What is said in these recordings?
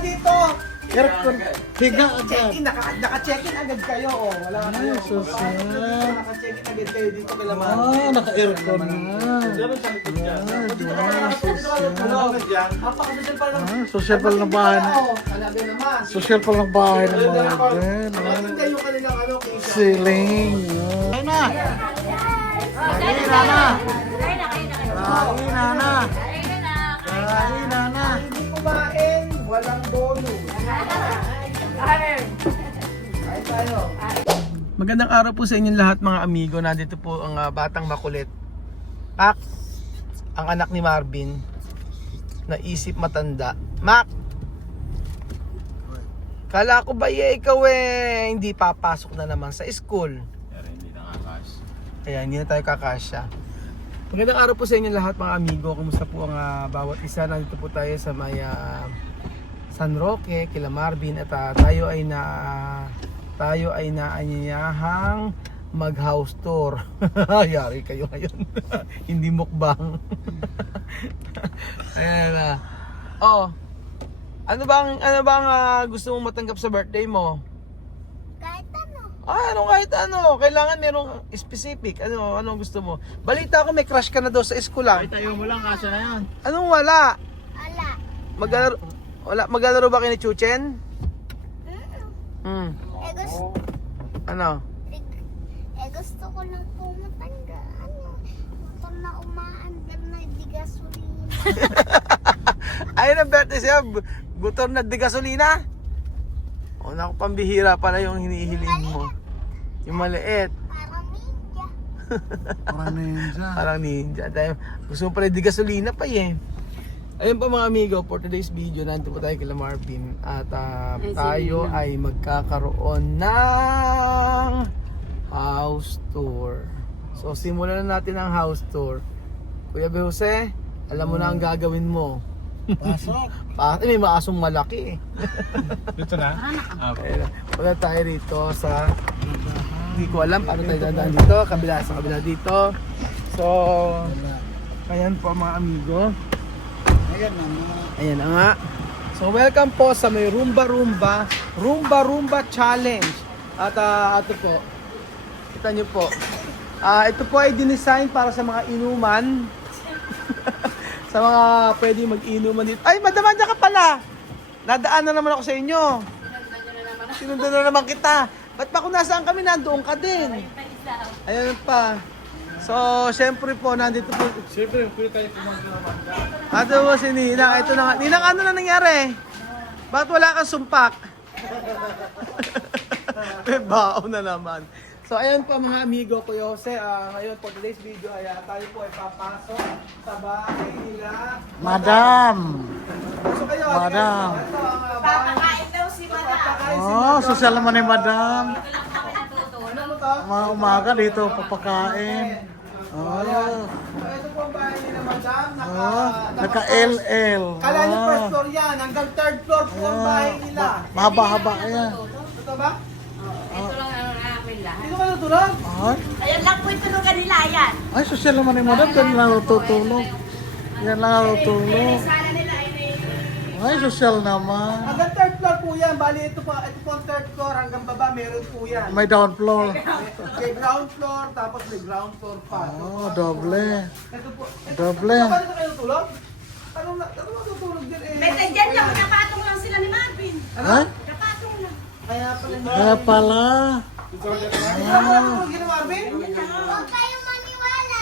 dito. Aircon. Higa agad. Check-in, naka-check-in agad kayo. Oh, wala na kayo. Naka-check-in agad kayo dito kay Lamar. Naka-aircon na. Napaka-social pa lang. Social pala ng bahay. Talaga naman. Social pala ng bahay ng mga gan. Maganda yung kanilang ano, case. Ceiling. Ayun na. Ayun na na. Ayun na na. Ayun na na. Hindi kumain, walang bonus. Ay tayo. Magandang araw po sa inyong lahat mga amigo. Nandito po ang batang makulit. Mac, ang anak ni Marvin. Naisip matanda. Mac! Kala ko ba ikaw hindi papasok na naman sa school. Pero hindi nakakash. Kaya hindi na tayo kakasya. Magandang araw po sa inyo lahat mga amigo. Kumusta po ang bawat isa? Nandito po tayo sa may San Roque, kila Marvin at tayo ay naanyayahang mag house tour. Yari kayo ngayon. Hindi mukbang. Ayan ano bang gusto mong matanggap sa birthday mo? Kahit ano. Kahit ano. Kailangan merong specific. Anong gusto mo? Balita ko may crush ka na daw sa school Ay, tayo mo lang, kasya na yan. Anong wala? Ala. Maglalaro ba kayo ni Chuchen? Gusto, Ano? gusto ko lang po matanda. Motor na umaandar na di gasolina. Ayun ang birthday siya. Gutor na di gasolina. Naku, pambihira pala yung hinihiling mo. Yung maliit. Parang ninja. Parang ninja. Parang ninja. Gusto mo pala di gasolina pa Ayun pa mga amigo, for today's video, nandito po tayo kila Marvin. At tayo ay magkakaroon ng house tour. So simulan na natin ang house tour. Kuya Jose, alam mo na ang gagawin mo. Pasok. May maasong malaki Dito na? Ayun, punta tayo rito sa, hindi ko alam paano tayo dadaan dito, sa kabila dito. So, ayan po mga amigo. Ayan na nga. So, welcome po sa may Rumba Challenge. At ito po, kita nyo po. Ito po ay dinesign para sa mga inuman. Sa mga pwede mag-inuman dito. Ay, madam, ka pala. Nadaan na naman ako sa inyo. Sinundan na naman kita. Ba't pa kung nasaan kami, nandoon ka din. Ayan pa. So, syempre po, nandito po. Siyempre, pwede tayo pumunta naman. Ato po si Ninang. Ito na nga. Ninang, ano na nangyari? Bakit wala kang sumpak? May baon na naman. So, ayan po mga amigo ko, Jose. Ngayon po, today's video ay tayo po ay papasok sa bahay nila. Madam. So, kayo, Madam. ito ang bahay. Papakain daw si Madam. Social naman ni Madam. Ano mo to? Umaga dito papakain. Ito po ang bahay nila, madam. Naka-LL. Kala niyo first floor yan. Hanggang third floor po ang bahay nila. Mahaba-haba yan. Ito ba? Ito lang ang amin lang. Dito ka natulog? Ayan lang po yung tunugan nila yan. Ay, social naman ni Madam. Yan lang tutulog. Yan lang tutulog. Sana nila ay may... Ay, social naman. Hanggang third floor po yan. Bali, ito po ang third floor. Hanggang baba, meron po yan. May down floor. May ground floor, tapos may ground floor pa. Doble. Ito po. Doble. Ito ba dito kayo natulog? Ano natutulog din May dyan lang, kapatong lang sila ni Marvin. Ay, Kapatong lang. Kaya pala. kaya pala. Ano natutulog yun, Marvin? Huwag kayong maniwala.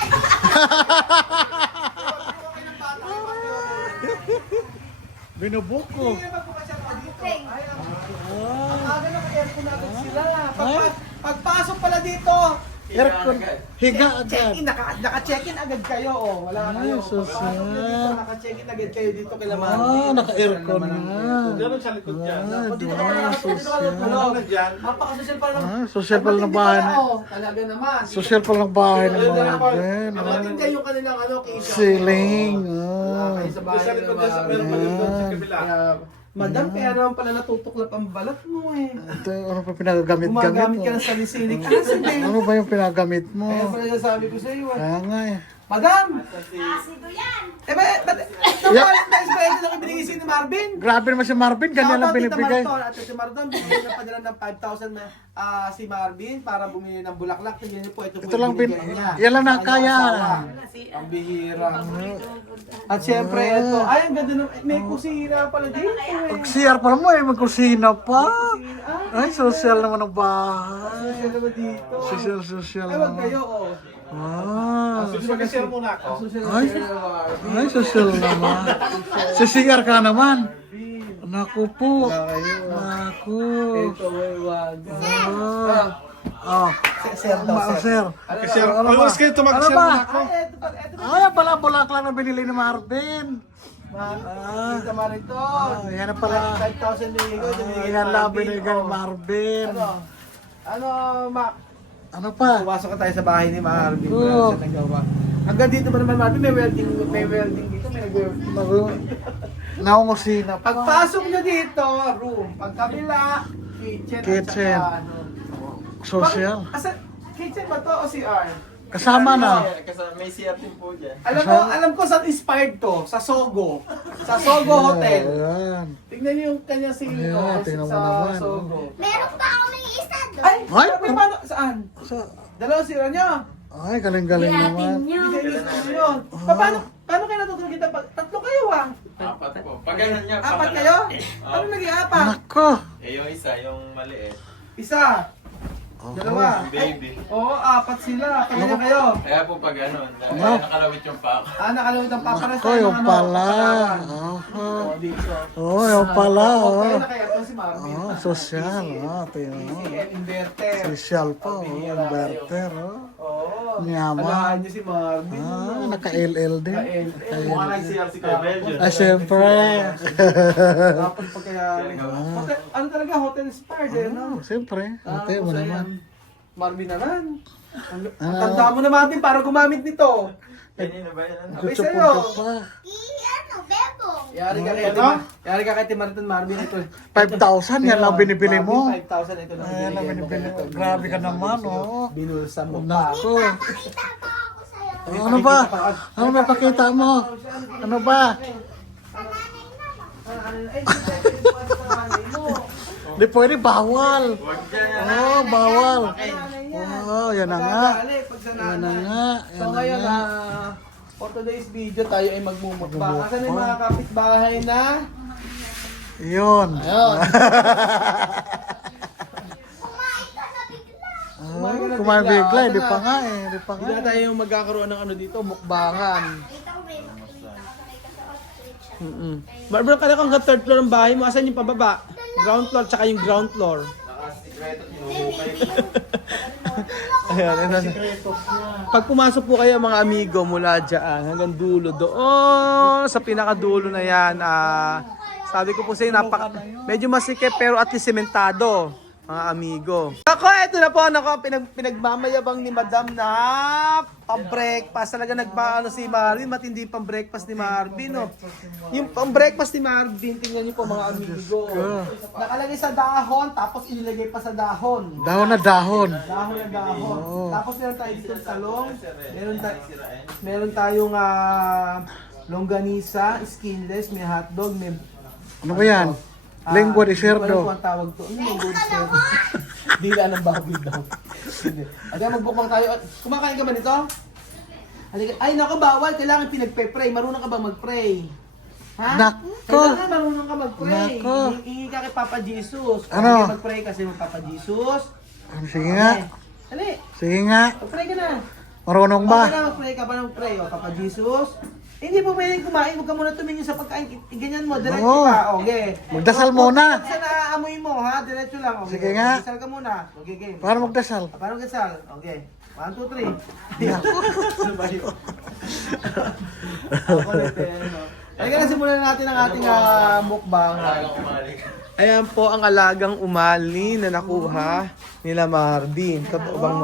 Binubuko. Hindi naman po kasi ako dito. Ay, ang aga na ka-aircon natin sila. Pagpasok pala dito, Aircon. Higa agad. check-in, naka-check-in agad kayo. Wala Ay, kayo. susunod. Pagpasok nyo dito, naka-check-in agad kayo dito kay Lamar. Naka-aircon na. Ganun sa likod dyan. Dito ka pala natulog. Napaka-social pala ng... Social pala ng bahay. Talaga naman. Social pala ng bahay ng mga gan. Maganda yung kanilang case. Ceiling. Kayo sa bahay Sa likod nila, dyan, sa meron pa dito sa kabila. Madam, kaya naman pala natutuklap ang balat mo Ito, ano pa pinagamit-gamit Gumagamit mo? ka ng salisilik acid Ano ba yung pinagamit mo? Kaya pala sabi ko sa iyo Kaya nga eh. Madam! Eh, ba't na-inspiration ako binigay sa'yo ni Marvin? Grabe naman si Marvin, ganyan lang binibigay. At si Marton, binigay na padala ng 5,000 na si Marvin para bumili ng bulaklak. Tingnan niyo po, ito po Ito lang yung binigay niya. yan lang na Kanyang kaya. asawa. Ang bihira. At syempre, ito. Ay, ang ganda ng... May kusina pala dito eh. CR pa mo eh, magkusina pa. Ay, social naman ang bahay. Social naman dito. Social Ay, wag naman. kayo, oh. Ah, Mag-share muna ako. Social Ay. na Marvin. ay, social naman. Si CR ka naman. Naku po. Naku. Ito, ay, wag. Ah. Sir daw, Sir. Share. Ano ba? Kayo ito, Ano mag-share ba? muna ako. Ay, ito pa, ito pa. Ay, pala bulaklak na binili ni Marvin. Kita Marito. Yan na pala. 5,000 binigay ko. Yan lang binigay ni Marvin. Ano, Mac? Ano pa? Pumasok ka tayo sa bahay ni Marvin. Oo. Wala siya nagawa. Hanggang dito ba naman Marvin? May welding dito. May nag-welding. Naungusina pa. Pagpasok nyo dito, room. Pagkabila, kitchen. Kitchen. At saka, ano. Social. Kitchen ba to o CR? Kasama na. May CR din po dyan. Alam ko saan inspired to. Sa Sogo. Sa Sogo Hotel. Ayan. Tingnan niyo yung kanyang singing Ayan, tingnan mo sa naman, Sogo. Meron pa ako may isa doon. Ay! Ay! Paano? Saan? So, Dalawang sira niyo. ay, galing-galing naman. Paano kayo natutulog kita? Tatlo kayo ah. Apat po. Pag ganun niya, Apat kayo? Ano naging apat? Nako. Eh, yung isa, yung maliit. Isa. Dalawa. Baby. Oo, apat sila. Kanya kayo. Kaya po pag ano, Ano? nakalawit yung pa ako. Nakalawit ang paparas. Ako, yung pala. Oo, dito. Oo, yung pala. Kayo Oh. na kaya ito si Marvin. Social. Tingnan mo. Inverter. Social pa. Inverter. Oo. Yaman. Alahan niyo si Marvin. Naka-LL din. Mukha nag-CR si Kuya Belgian. Ay, siyempre. Tapos pag kaya... Ano talaga, hotel inspired eh, no? Siyempre. Ate mo Kasi naman. Marvin naman. Ang tanda mo na Marvin para gumamit nito. Kanina ba yan? Abay Gusto sa'yo. pa. Bebong. Yari ka kay Martin Marvin ito. 5,000 yan lang binibili mo. 5,000 ito lang Ayan lang binibili mo. Grabe ka naman, oh. Binulsa mo pa. Nako. Pakita pa ako sa'yo. Ano ba? Ano ba pakita mo? Ano ba? Di pwede, bawal. Huwag dyan. Oh, bawal. Oh, yan na nga. Yan na nga. So Yan na ngayon, nga. for today's video, tayo ay magmumukbang. Asan yung mga kapitbahay na? Yun. Ayun. Kumain bigla, hindi pa nga eh. Hindi pa Hindi nga. na tayo magkakaroon ng ano dito, mukbangan. Barbara, kala kang third floor ng bahay mo. Asan yung pababa? Ground floor, tsaka yung ground floor. Ayan, pag pumasok po kayo mga amigo mula dyan hanggang dulo doon sa pinakadulo na yan, sabi ko po sa inyo, medyo masikip pero at least sementado mga amigo. Ako, eto na po, pinagmamayabang ni Madam na pang-breakfast. Talaga nagpaano si Marvin, matindi pang-breakfast ni Marvin. No? Yung pang-breakfast ni Marvin, tingnan niyo po mga amigo. Nakalagay sa dahon, tapos inilagay pa sa dahon. Dahon na dahon. Dahon na dahon. Tapos meron tayo dito talong. Meron tayong longganisa, skinless, may hotdog, may... Ano ba yan? Lengua de cerdo. Ano po ang tawag to? Ano lengua de cerdo? Dila ng baboy daw. At magbukbang tayo. Kumakain ka ba nito? Ay, naku, bawal. Kailangan pinagpe-pray. Marunong ka ba mag-pray? Ha? Nako. Kailangan marunong ka mag-pray. Nako. Hingi ka kay Papa Jesus. Ano? Mag-pray kasi mo Papa Jesus. Sige nga. Dali. Sige nga. Mag-pray ka na. Marunong Okay ba? na, mag-pray ka pa ng pray. O, Papa Jesus. Hindi po pwedeng kumain. Huwag ka muna tumingin sa pagkain. Ganyan mo. Diretso Oo. ka. Okay. Magdasal muna. Sa naaamoy mo, ha? Diretso lang. Okay. Sige nga. Magdasal ka muna. Okay, game. Paano magdasal? Paano magdasal? Okay. 1, 2, 3. Ano ba yun? Ako ulit eh, ano. Ay, kaya simulan natin ang ating mukbang. Ayan po ang alagang umali na nakuha nila Marvin. Totoo bang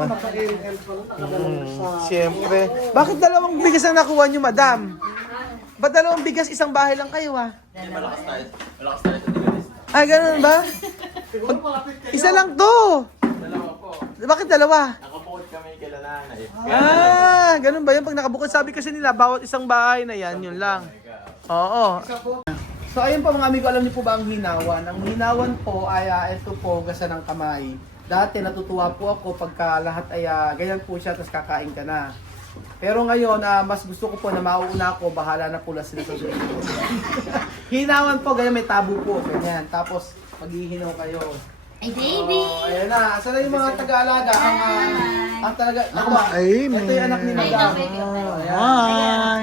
siyempre. Bakit dalawang bigas ang nakuha nyo, madam? Ba't dalawang bigas, isang bahay lang kayo, ha? Malakas tayo. Malakas tayo sa tigalis. Ay, ganun ba? Isa lang to. Dalawa po. Bakit dalawa? Nakabukod kami kailan nanay. Ganun ba yun? Pag nakabukod, sabi kasi nila, bawat isang bahay na yan, yun lang. Oo. So ayun po mga amigo, alam niyo po ba ang hinawan? Ang hinawan po ay ito po, gasa ng kamay. Dati natutuwa po ako pagka lahat ay ganyan po siya, tapos kakain ka na. Pero ngayon, mas gusto ko po na mauuna ako, bahala na pula sila sa dulo. Hinawan po, ganyan may tabo po, ganyan. Tapos maghihinaw kayo. Ay, baby! Oh, ayan na. Saan na yung mga taga-alaga? Ang talaga, Ay, ito yung anak ni Madam. baby. Hi!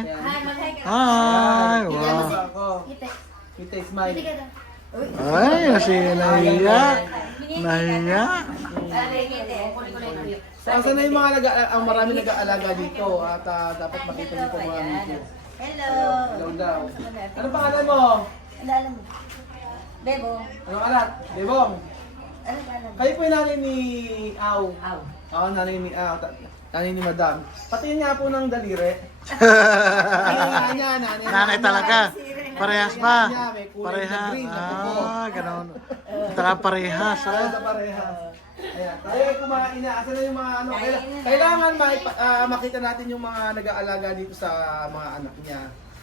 Hi! Wow! Ako. Kita smile. Ay, kasi nahiya. Nahiya. So, saan na yung mga ang marami nag-aalaga dito at dapat makita niyo po mga amigo. Hello. Hello daw. Ano pangalan mo? Ano alam mo? Bebo. Anong alat? Debong. Ano ba alam mo? Kayo po yung nanay ni Aw. Aw. Ako, nanay ni Aw. Nanay ni Madam. Pati niya po ng daliri. Nanay niya, Nanay talaga. Parehas ba? Niya, may kulay na Parehas. green na buko. Ganon. Taka parehas. Ayaw sa parehas. Ayan. Tayo ay kumain na. Asan na yung mga ano? Kailangan makita natin yung mga nag-aalaga dito sa mga anak niya.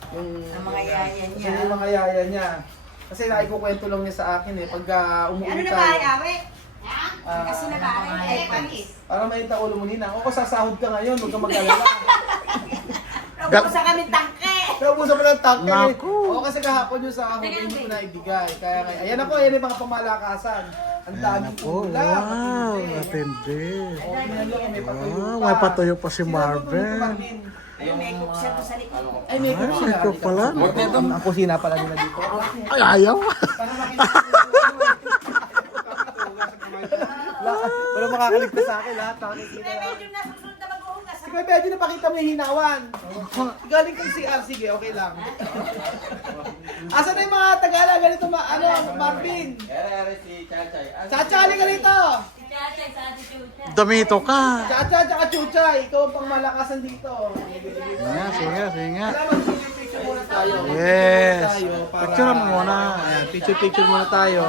Ang mga yaya niya. Yung mga yaya niya. Kasi naikukwento lang niya sa akin eh. Pag umuwi Ano na tayo. ba, Awe? ah, Kasi nakain. Eh, panis. para mainta ulo mo nina. Ako sasahod ka ngayon. Huwag kang mag-alala. Nabukusan kami tangke. Pero puso pa ng tangke. Naku. Oo, kasi kahapon yung sahod hindi ko na ibigay. Kaya ayan ako, ayan yung mga pamalakasan. Ang daming Oh, ulam. wow. matindi. Matindi. Oh, tingnan nyo, may patuyo Wow, pa. may patuyo pa si Sino nagluto nito, Marvin. Marvin? Ay, may cook siya doon sa likod. Ay, may Ay, kusina. may cook pala. Ang kusina pala nila dito. Ay, ayaw. Para makita wala makakaligtas sa akin lahat. Nakikita lang. Medyo nasusunod na mag-uugas. Si Kuya Benji, napakita mo yung hinawan. Galing kang CR, sige, okay lang. Asan na yung mga Tagalog ganito, Marvin? Ere si Chachay. Chachali ka rito! Chatay sa ati chucha. Damito ka. Chacha, tsaka Chuchay, ikaw ang pangmalakasan dito. Sige, sige. Kailangan picture muna tayo. Yes. Para- Picture mo muna. Ayan, picture muna tayo.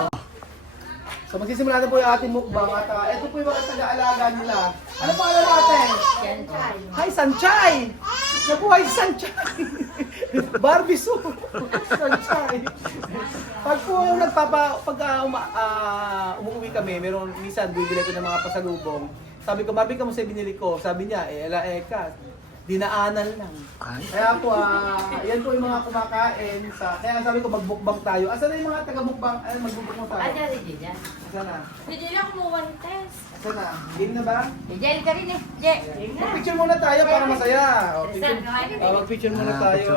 So magsisimula na po yung ating mukbang at ito po yung mga taga-alaga nila. Ano pangalan natin? Hi, Sanchay! Nabuhay si Sanchay! Barbie soup! Sanchay! Pag po yung umuwi kami, meron minsan bibili ko ng mga pasalubong. Sabi ko, Barbie, kamusta yung binili ko? Sabi niya, eka, dinaanan lang. Ay. Kaya po, yan po yung mga kumakain sa... Kaya sabi ko, magbukbang tayo. Asan na yung mga taga-mukbang? Ay, magbukbang tayo. Ano rin dyan? Asan na? Hindi lang mo one test. Asan na? Game na ba? Jel ka rin eh. Jel. Mag-picture muna tayo para masaya. Mag-picture muna tayo.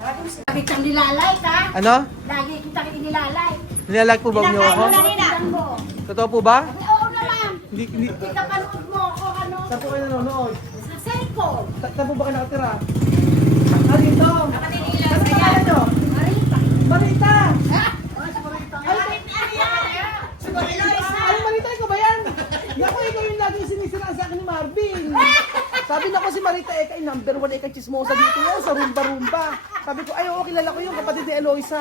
Bakit kang nilalay ka? Ano? Lagi kita nilalay. Nilalike po ba niyo ako? Pinakailan mo. Totoo po ba? Oo naman. Hindi. Kita panood mo ako ano. Saan po kayo nanonood? Sa cellphone. Saan po ba kayo nakatira? Dito. Kapatid nila. Ano pangalan nyo? Marita. Marita! Si Eloisa. Ano Marita, ikaw ba yan? Naku, ikaw yung lagi sinisiraan sa akin ni Marvin. Sabi na ko si Marita, eka, number 1 eka chismosa dito yan, sa rumba-rumba. Sabi ko, ay, oo, kilala ko yung kapatid ni Eloisa.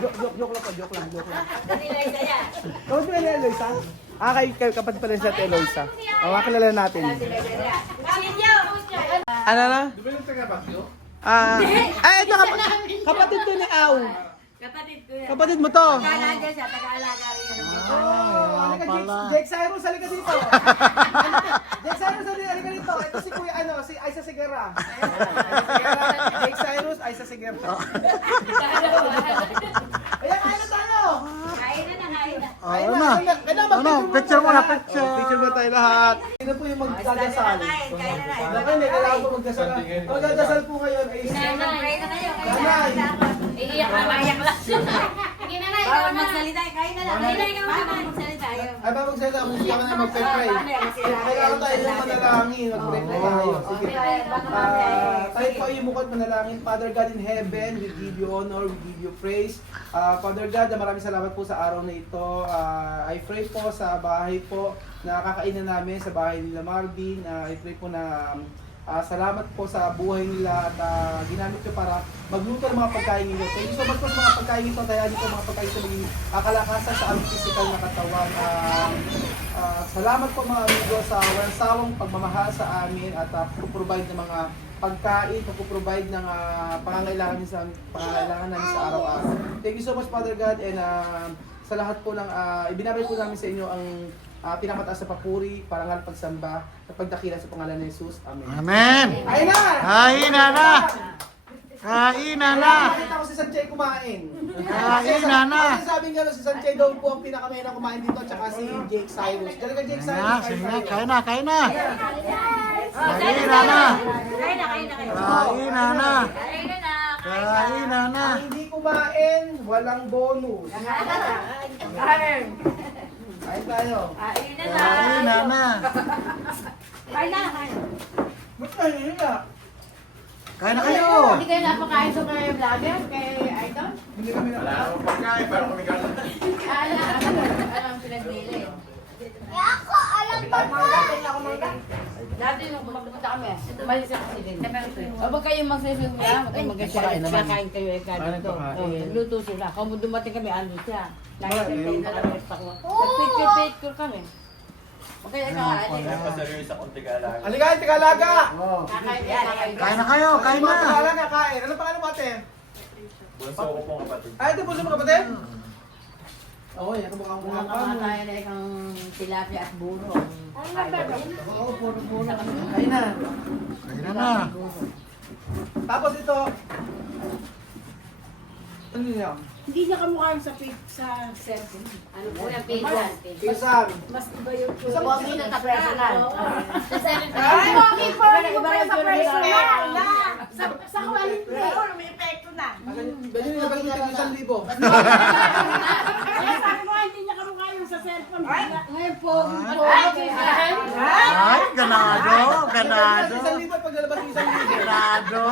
Joke lang. Kapatid nila isa yan. Kapatid ni Eloisa? Kay kapatid pala siya ni Eloisa. Kilala natin. Sinyo. Ano na? Di ba yung taga-Bagyo? Ito kapatid to ni Au. Kapatid ko yan. Kapatid mo to. Taga-alaga siya. Taga-alaga rin yan. Oh, halika pala. Jake Cyrus, halika dito. Jake Cyrus, halika dito. Ito si Kuya, si Aisa Sigera. Jake Cyrus, Aisa Sigera. Ayan, kain na tayo. Kain na. Ayun Ano? Picture muna, picture. Picture mo tayo lahat. Sino po yung magdadasal? Kain na. Hindi, kailangan po magdasal. Magdadasal po ngayon ay si Kain na kayo. Nanay. Iiyak lang lang. Sige na na, ikaw magsalita. Kain na lang. Kain na ikaw magsalita. Ay, bago magsalita, kung gusto ka na mag-pray. Kailangan tayo yung manalangin. Mag-pray tayo. Sige. Tayo po ay mukod manalangin. Father God in heaven, we give you honor, we give you praise. Father God, maraming salamat po sa araw na ito. I pray po sa bahay po na kakainan namin sa bahay nila Marvin. I pray po na Salamat po sa buhay nila at ginamit nyo para magluto ng mga pagkain ninyo. Thank you so much po sa mga pagkain nito. Dahil dito mga pagkain ito maging kalakasan sa aming physical na katawan. Salamat po mga amigo sa walang sawang pagmamahal sa amin at pag-provide ng mga pagkain, pag-provide ng pangangailangan namin sa araw-araw. Thank you so much Father God and sa lahat po ng ibinabay po namin sa inyo ang pinakataas na papuri, parangal pagsamba at pagdakila sa pangalan ni Jesus. Amen. Amen. Ayun na! Kainan na! Kainan na! Nakita ko si Sanchez kumain. Kainan na! Kasi sabi nga si Sanchez daw po ang pinakamainang kumain dito tsaka si Jake Cyrus. Talaga Jake Kain Cyrus. na, sige na, kain na, kain na! Kainan na! Kainan na! Kainan na! Ang hindi kumain, walang bonus. Kain tayo. Kainan na! Ba't nahihiya? Kain na kayo! Hindi kayo napakain sa kay vlogger, kay Idol? Hindi kami na. Wala akong pagkain, pero kami gano'n. Alam pinagnili. Ako, alam pa ko. Dati nung pumunta kami, umalis ako si Lynn. Huwag kayong magsasabi niya, huwag kayong mag-share. Kakain kayo eh, dito. Luto sila. Kung dumating kami, ano siya. Lagi kayo na lang sa ko. Nag-picture kami. Huwag kayo kakain. Kaya pa seryoso akong tigalaga. Aligay, Tagalaga! Kakain yan. Kain na kayo, kain na! Tagalaga, kain. Ano pangalan mo ate? Bunso ko pong kapatid. Ay, ito po sa mga kapatid? Oo, yan ang mukhang Mga kamatayan na ikang tilapia at buro. Oo, puro-puro. Kain na. Kainan na! Tapos ito. Ano yan? Hindi niya kamukha yung sa cellphone. Ano po yung pinsan? Pinsan. Mas iba yung Sa Bobby na ka-personal. Ay, okay po. Iba yung sa personal. Sa quality. May epekto na. Ganyan yung nabalik ng 1,000. Kaya sabi ko, hindi niya kamukha yung sa cellphone. Ngayon po, Ay, ganado! Ganado! 1,000 pag nalabas yung 1,000. Ganado!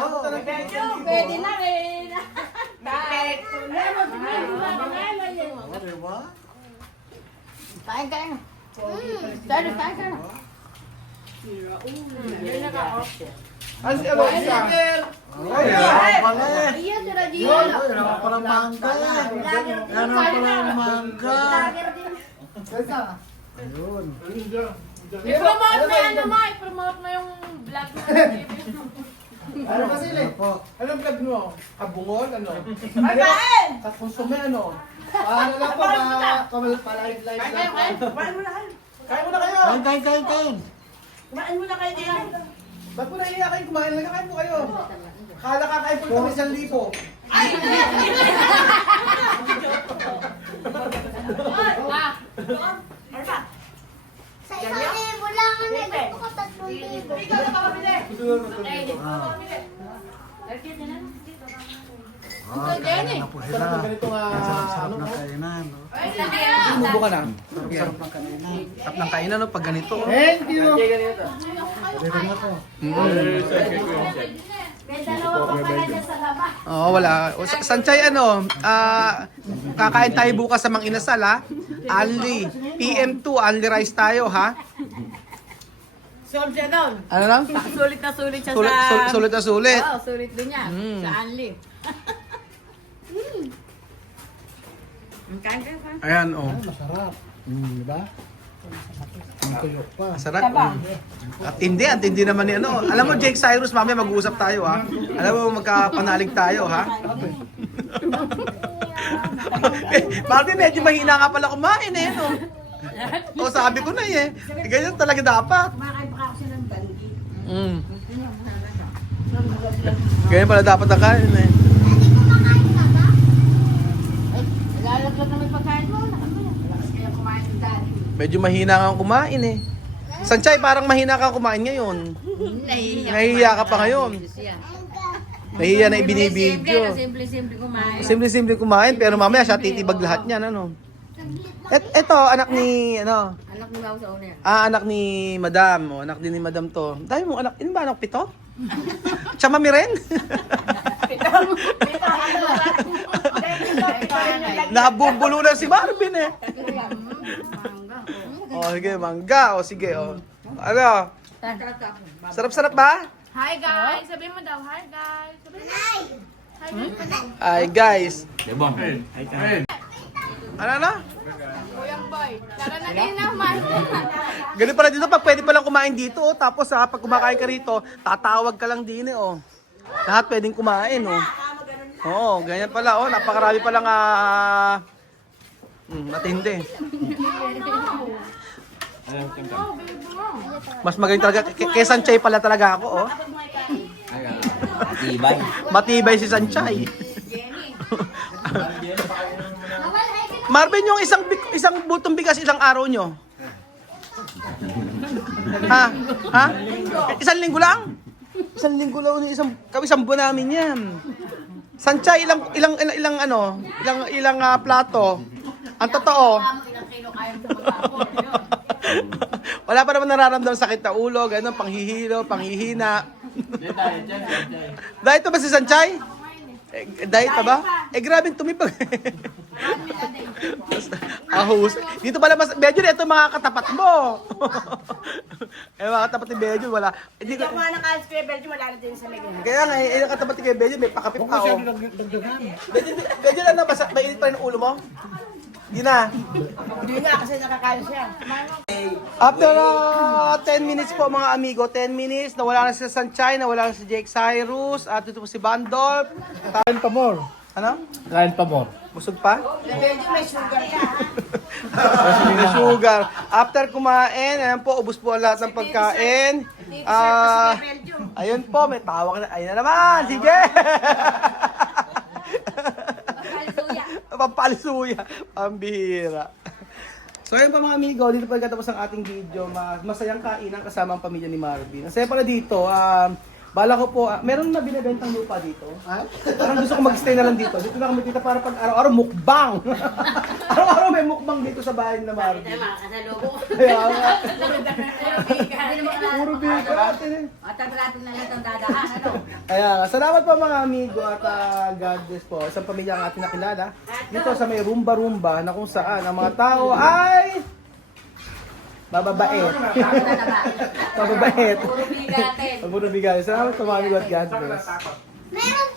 pwede na rin. Epekto na. O, diba? Kain, kain. Kain, kain, kain. Ano si Aloysia? Ay, yan pala eh! Iyan, tira di. Ay, yan pala mangga eh! Yan pala mangga! Ayun. I-promote mo yan naman. I-promote mo yung vlog mo. Ano kasi Ano po? Anong vlog mo? Abungol? Ano? Ay, kain! Kakonsume ano? Ano lang po pa-live-live lang. Kumain mo na kayo. Kain mo na kayo! Kain! Kumain mo na kayo din. Ba't mo nahiya kayo kumain? Nagkakain po kayo. Kala kakain po kami 1,000. Sa 1,000 lang, gusto ko 3,000. Ah, kain na po sila. Sarap ng ganito nga. Sarap Ano ng po? kainan. no? Bumubo ka na. Sarap ng kainan. Sarap ng kainan no pag ganito. Pwede rin ako. May dalawa pa pala dyan sa laba. Oo, wala. Sanchay, ano, kakain tayo bukas sa Mang Inasal, ha? Only. PM2, only rice tayo, ha? Solve siya doon. Ano lang? Sulit na sulit siya Sulit, sa... sulit na sulit. Oo, sulit din niya. Mm. Sa Anli. Kain kayo, kain. Ayan, oh. Masarap. Diba? Ang tuyok pa. Masarap. At hindi, ang tindi naman ni ano. Alam mo, Jake Cyrus, mamaya mag-uusap tayo, ha? Alam mo, magkapanalig tayo, ha? Martin, medyo mahina ka pala kumain, eh, no? O, sabi ko na, eh. Ganyan talaga dapat. Kumakain pa kasi ng bandi. Mm. Ganyan pala dapat ang kain, eh. Lalaglag na may pagkain mo. Lakas kaya kumain ng daddy. Medyo mahina kang kumain, eh. Sanchay, parang mahina kang kumain ngayon. Nahihiya ka pa ngayon. Nahihiya na ibinibidyo. Simple-simple kumain. Simple-simple kumain, pero mamaya siya titibag lahat niyan, ano? Eto, anak ni, ano? Anak mo lang sa una yan. Anak ni Madam. O, anak din ni Madam to. Dahil mo anak, ini ba anak 7? Siya mami rin? Nabubulo na si Marvin, eh. O, sige, mangga. O, sige, o. Ano? Sarap-sarap ba? Hi guys! Sabihin mo daw, hi guys! Sabihin mo. Ay! Hi guys! Ay, guys. Ano? Kuyang boy. Tara na din naman. Ganun pala dito, pag pwede palang kumain dito, oh. Tapos pag kumakain ka rito, tatawag ka lang din, oh. Lahat pwedeng kumain, oh. Oo, ganyan pala, oh. Napakarami palang, matindi. Mas magaling talaga, kay Sanchay pala talaga ako, oh. Matibay. Matibay si Sanchay. Marvin, yung isang butong bigas, ilang araw nyo? Ha? Ha? Isang linggo lang? Isang linggo lang, isang buwan namin yan. Sanchay, ilang plato? Ang totoo, Ilang kilo kaya mo magkakot. wala pa naman nararamdaman sakit na ulo, gano'n, panghihilo, panghihina. Diet ba si Sanchay? Diet ba? Grabe tumibag. Ahus. Dito pala mas medyo ito mga katapat mo. Mga katapat ni Medyo wala. Hindi ko nakalas kuya Belgium, wala na din sa Mega. kaya nga yung katapat ni Medyo may pakapit pa ako. Medyo lang na basa, mainit pa rin ang ulo mo. Hindi na. Hindi nga kasi nakakain siya. After 10 minutes po mga amigo, 10 minutes, nawala na si Sanchay, nawala na si Jake Cyrus, at ito po si Bandolf. Kain pa more. Ano? Kain pa more. Busog pa? Belgium may sugar ka. May sugar. After kumain, ayan po, ubus po ang lahat ng pagkain. Ayun po, may tawag na. Ayun na naman, sige! Pampalisuya. Pambihira. So ayun pa mga amigo, dito pa nagtatapos ang ating video. Masayang kainan kasama ang pamilya ni Marvin. Ang saya pala dito, bala ko po, meron na binibentang lupa dito. Parang gusto ko mag-stay na lang dito. Dito na kami dito para pag araw-araw mukbang. Araw-araw may mukbang dito sa bahay ni Marvin. Kaya nga. Puro bigat. At malapit na lahat ang dadaan, ano? Kaya nga, salamat po mga amigo at God bless po. Isang pamilya ang ating nakilala dito sa may rumba-rumba na kung saan ang mga tao ay bababait. Bababait. Puro bigatin. Puro bigatin. Salamat po mga amigo at God bless. Meron